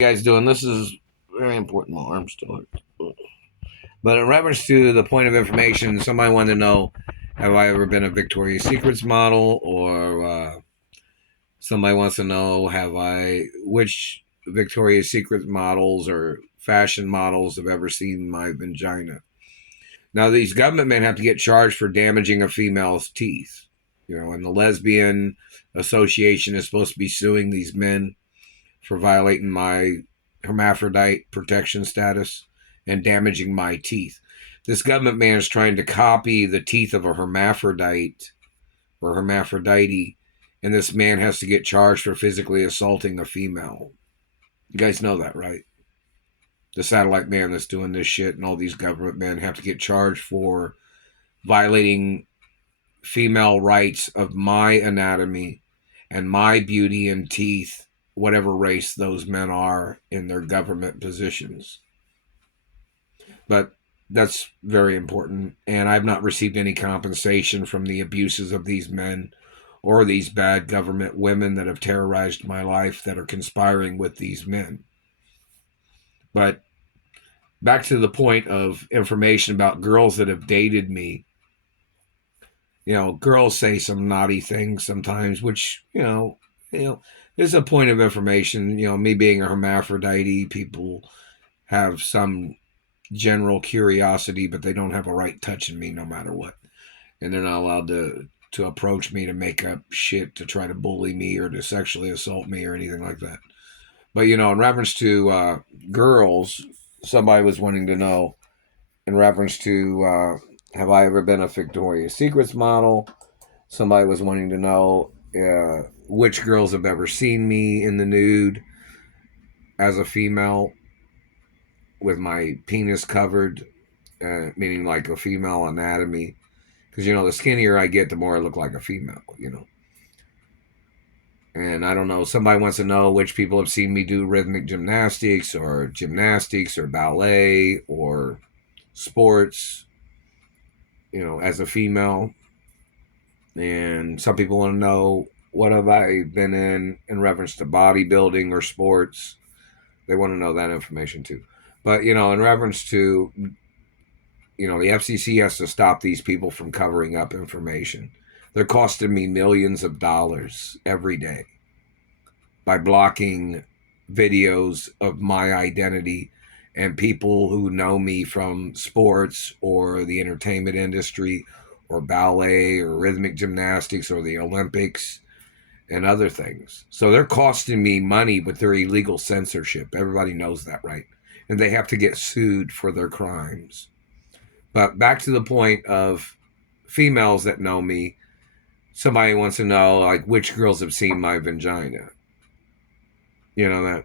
You guys doing? This is very important. My arm still hurts. But in reference to the point of information, somebody wanted to know, have I ever been a Victoria's Secrets model? Or somebody wants to know, which Victoria's Secret models or fashion models have ever seen my vagina? Now, these government men have to get charged for damaging a female's teeth. And the Lesbian Association is supposed to be suing these men for violating my hermaphrodite protection status and damaging my teeth. This government man is trying to copy the teeth of a hermaphrodite or hermaphrodite, and this man has to get charged for physically assaulting a female. You guys know that, right? The satellite man that's doing this shit and all these government men have to get charged for violating female rights of my anatomy and my beauty and teeth, whatever race those men are in their government positions. But that's very important. And I've not received any compensation from the abuses of these men or these bad government women that have terrorized my life that are conspiring with these men. But back to the point of information about girls that have dated me. Girls say some naughty things sometimes, which, is a point of information. Me being a hermaphrodite, people have some general curiosity, but they don't have a right touching me no matter what. And they're not allowed to approach me to make up shit to try to bully me or to sexually assault me or anything like that. But, in reference to girls, somebody was wanting to know, in reference to have I ever been a Victoria's Secrets model? Somebody was wanting to know which girls have ever seen me in the nude as a female with my penis covered, meaning like a female anatomy. Because, the skinnier I get, the more I look like a female. And I don't know, somebody wants to know which people have seen me do rhythmic gymnastics or ballet or sports, as a female. And some people want to know what have I been in reference to bodybuilding or sports. They want to know that information too. But, in reference to, the FCC has to stop these people from covering up information. They're costing me millions of dollars every day by blocking videos of my identity and people who know me from sports or the entertainment industry or ballet or rhythmic gymnastics or the Olympics and other things. So they're costing me money with their illegal censorship. Everybody knows that, right? And they have to get sued for their crimes. But back to the point of females that know me, somebody wants to know, like, which girls have seen my vagina. That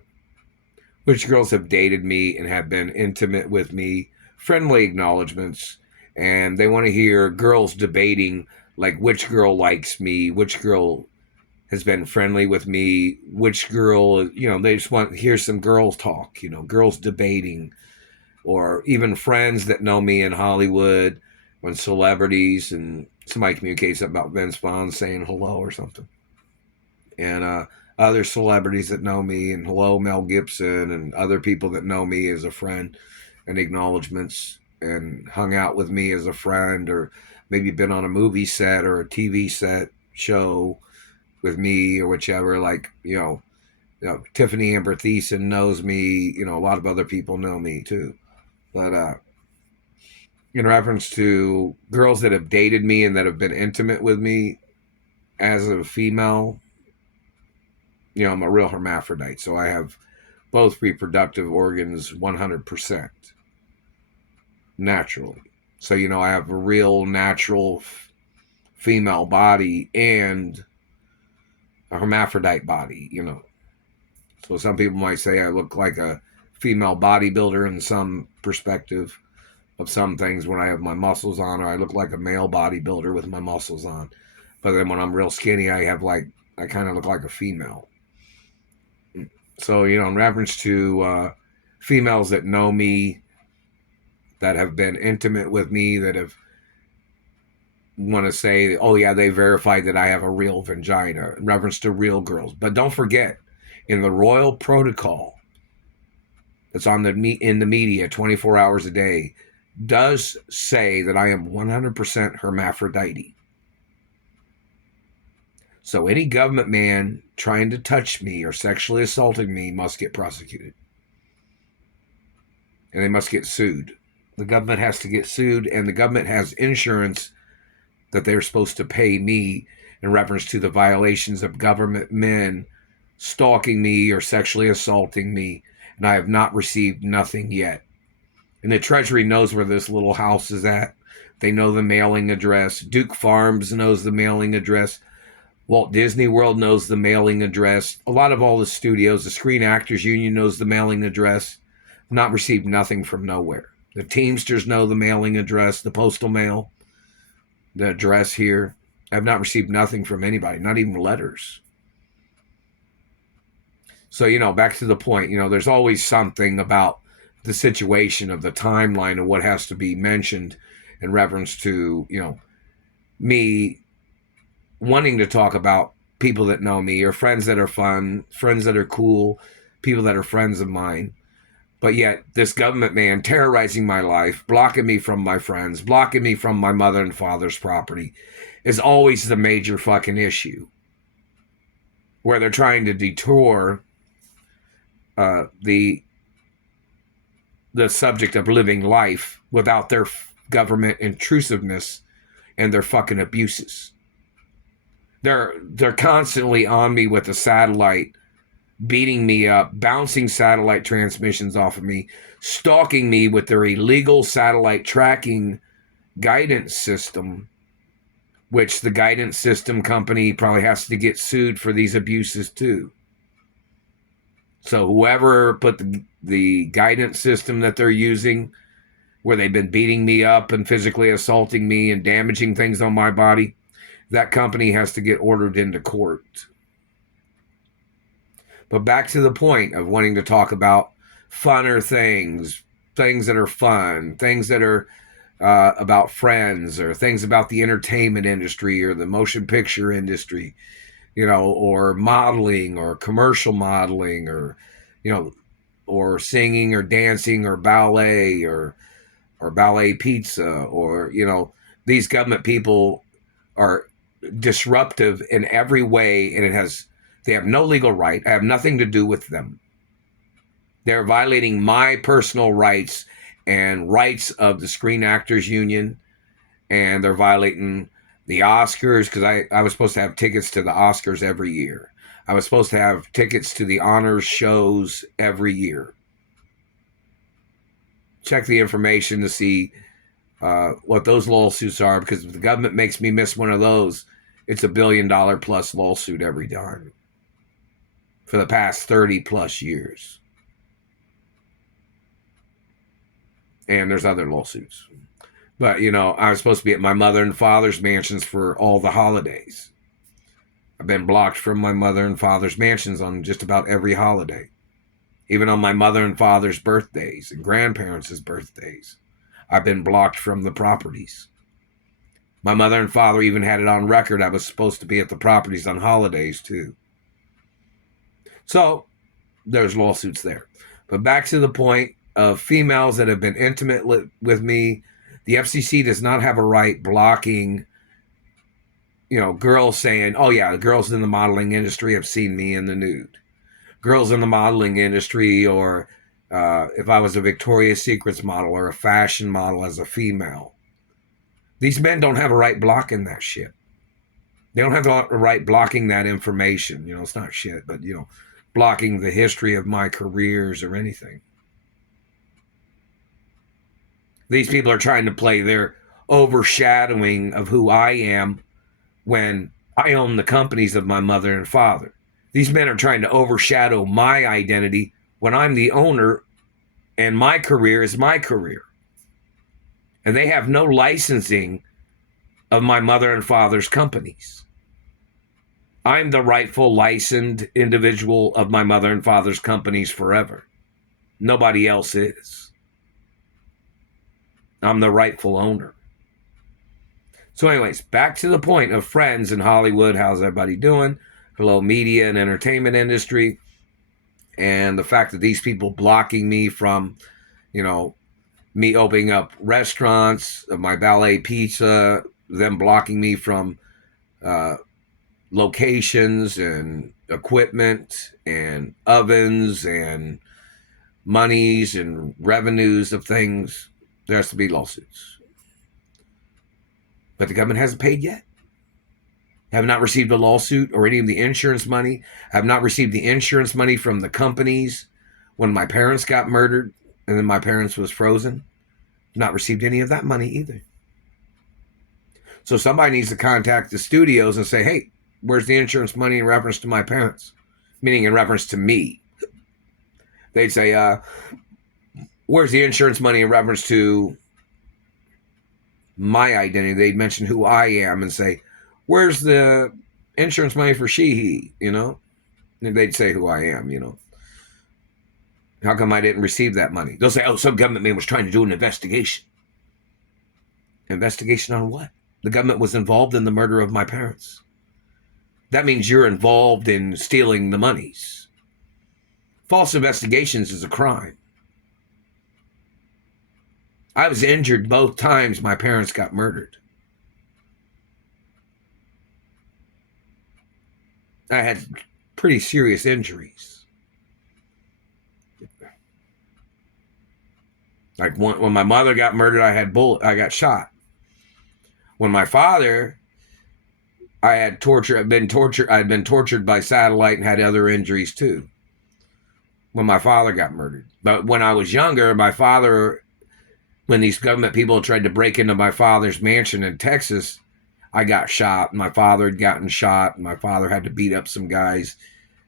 which girls have dated me and have been intimate with me, friendly acknowledgments, and they want to hear girls debating, like, which girl likes me, which girl has been friendly with me, which girl, they just want to hear some girls talk, girls debating, or even friends that know me in Hollywood, when celebrities and somebody communicates about Vince Vaughn saying hello or something. And other celebrities that know me, and hello Mel Gibson, and other people that know me as a friend, and acknowledgments, and hung out with me as a friend, or maybe been on a movie set or a TV set show with me or whichever. Like, Tiffany Amber Thiessen knows me. A lot of other people know me too. But in reference to girls that have dated me and that have been intimate with me as a female, I'm a real hermaphrodite, so I have both reproductive organs 100% naturally. So, I have a real natural female body and a hermaphrodite body. So some people might say I look like a female bodybuilder in some perspective of some things when I have my muscles on, or I look like a male bodybuilder with my muscles on. But then when I'm real skinny, I kind of look like a female. So, in reference to females that know me, that have been intimate with me, that have want to say, oh yeah, they verified that I have a real vagina, in reference to real girls. But don't forget, in the royal protocol, that's on in the media 24 hours a day does say that I am 100% hermaphrodite. So any government man trying to touch me or sexually assaulting me must get prosecuted. And they must get sued. The government has to get sued, and the government has insurance that they're supposed to pay me in reference to the violations of government men stalking me or sexually assaulting me, and I have not received nothing yet. And the Treasury knows where this little house is at. They know the mailing address. Duke Farms knows the mailing address. Walt Disney World knows the mailing address. A lot of all the studios, the Screen Actors Union knows the mailing address. Not received nothing from nowhere. The Teamsters know the mailing address, the postal mail, the address here. I've not received nothing from anybody, not even letters. So, back to the point, there's always something about the situation of the timeline of what has to be mentioned in reference to, me wanting to talk about people that know me or friends that are fun, friends that are cool, people that are friends of mine. But yet this government man terrorizing my life, blocking me from my friends, blocking me from my mother and father's property is always the major fucking issue. Where they're trying to detour the subject of living life without their government intrusiveness and their fucking abuses. They're constantly on me with a satellite, beating me up, bouncing satellite transmissions off of me, stalking me with their illegal satellite tracking guidance system, which the guidance system company probably has to get sued for these abuses too. So whoever put the guidance system that they're using, where they've been beating me up and physically assaulting me and damaging things on my body, that company has to get ordered into court. But back to the point of wanting to talk about funner things, things that are fun, things that are about friends, or things about the entertainment industry or the motion picture industry, or modeling or commercial modeling, or, or singing or dancing or ballet or ballet pizza, or, these government people are disruptive in every way, and they have no legal right. I have nothing to do with them. They're violating my personal rights and rights of the Screen Actors Union, and they're violating the Oscars, because I was supposed to have tickets to the Oscars every year. I was supposed to have tickets to the honors shows every year. Check the information to see what those lawsuits are, because if the government makes me miss one of those, it's $1 billion plus lawsuit every time for the past 30 plus years. And there's other lawsuits. But, I was supposed to be at my mother and father's mansions for all the holidays. I've been blocked from my mother and father's mansions on just about every holiday. Even on my mother and father's birthdays and grandparents' birthdays, I've been blocked from the properties. My mother and father even had it on record I was supposed to be at the properties on holidays too. So there's lawsuits there. But back to the point of females that have been intimate with me, the FCC does not have a right blocking, girls saying, oh yeah, girls in the modeling industry have seen me in the nude. Girls in the modeling industry, or if I was a Victoria's Secrets model or a fashion model as a female. These men don't have a right blocking that shit. They don't have a right blocking that information. It's not shit, but, blocking the history of my careers or anything. These people are trying to play their overshadowing of who I am when I own the companies of my mother and father. These men are trying to overshadow my identity when I'm the owner and my career is my career. And they have no licensing of my mother and father's companies. I'm the rightful licensed individual of my mother and father's companies forever. Nobody else is. I'm the rightful owner. So anyways, back to the point of friends in Hollywood. How's everybody doing? Hello, media and entertainment industry. And the fact that these people blocking me from, me opening up restaurants, my ballet pizza, them blocking me from locations and equipment and ovens and monies and revenues of things, there has to be lawsuits. But the government hasn't paid yet. Have not received a lawsuit or any of the insurance money. Have not received the insurance money from the companies when my parents got murdered and then my parents was frozen. Not received any of that money either. So somebody needs to contact the studios and say, hey, where's the insurance money in reference to my parents? Meaning in reference to me. They'd say, where's the insurance money in reference to my identity? They'd mention who I am and say, where's the insurance money for he? And they'd say who I am, How come I didn't receive that money? They'll say, oh, some government man was trying to do an investigation. Investigation on what? The government was involved in the murder of my parents. That means you're involved in stealing the monies. False investigations is a crime. I was injured both times my parents got murdered. I had pretty serious injuries. Like when my mother got murdered, I got shot. When my father, I had torture. I'd been tortured by satellite and had other injuries too. When my father got murdered, but when I was younger, my father, when these government people tried to break into my father's mansion in Texas, I got shot. My father had gotten shot. My father had to beat up some guys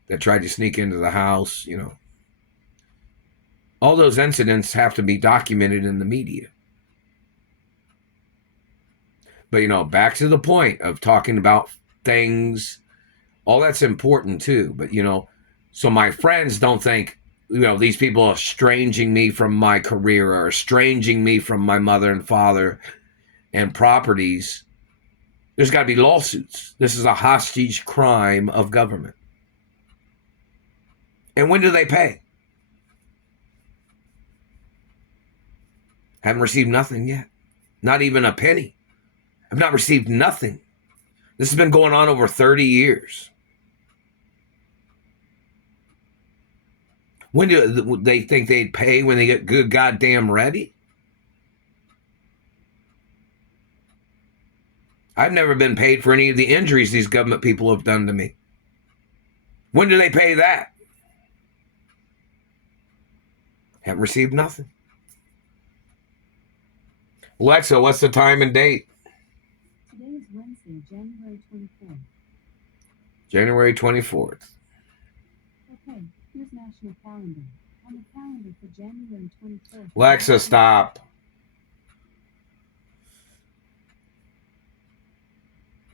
that tried to sneak into the house. All those incidents have to be documented in the media. But, back to the point of talking about things, all that's important too. But, so my friends don't think, these people are estranging me from my career or estranging me from my mother and father and properties. There's got to be lawsuits. This is a hostage crime of government. And when do they pay? Haven't received nothing yet. Not even a penny. I've not received nothing. This has been going on over 30 years. When do they think they'd pay? When they get good goddamn ready? I've never been paid for any of the injuries these government people have done to me. When do they pay that? Haven't received nothing. Alexa, what's the time and date? Today is Wednesday, January 24th. January 24th. Okay, here's National Calendar. On the calendar for January 24th. Alexa, stop.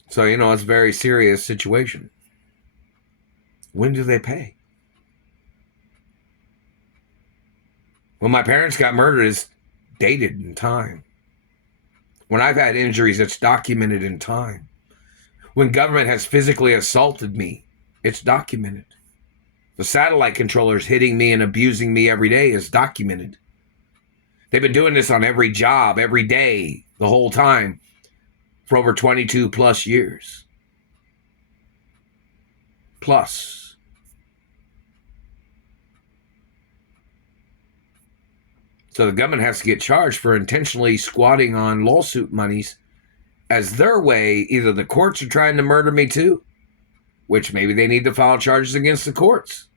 So, it's a very serious situation. When do they pay? When my parents got murdered, it's dated in time. When I've had injuries, it's documented in time. When government has physically assaulted me, it's documented. The satellite controllers hitting me and abusing me every day is documented. They've been doing this on every job, every day, the whole time, for over 22 plus years. Plus. So the government has to get charged for intentionally squatting on lawsuit monies as their way. Either the courts are trying to murder me too, which maybe they need to file charges against the courts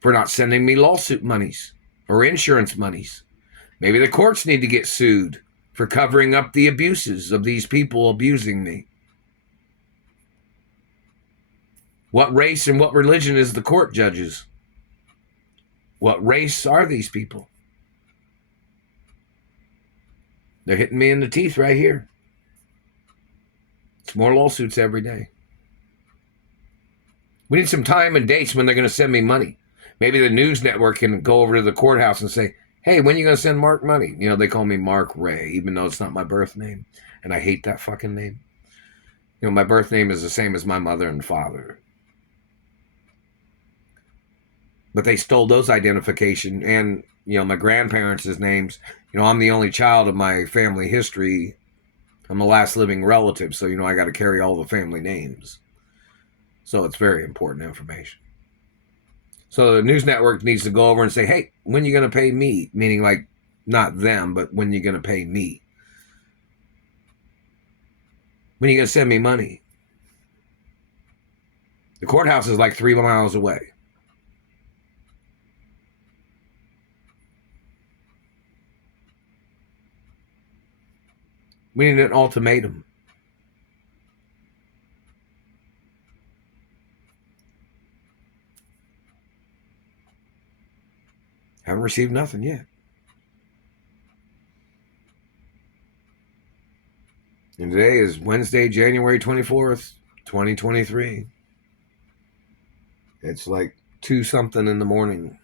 for not sending me lawsuit monies or insurance monies. Maybe the courts need to get sued for covering up the abuses of these people abusing me. What race and what religion is the court judges? What race are these people? They're hitting me in the teeth right here. It's more lawsuits every day. We need some time and dates when they're going to send me money. Maybe the news network can go over to the courthouse and say, hey, when are you going to send Mark money? They call me Mark Ray, even though it's not my birth name. And I hate that fucking name. My birth name is the same as my mother and father. but they stole those identification and, my grandparents' names. I'm the only child of my family history. I'm the last living relative, so I got to carry all the family names. So it's very important information. So the news network needs to go over and say, hey, when are you going to pay me? Meaning, like, not them, but when are you going to pay me? When are you going to send me money? The courthouse is like 3 miles away. We need an ultimatum. Haven't received nothing yet. And today is Wednesday, January 24th, 2023. It's like 2 something in the morning.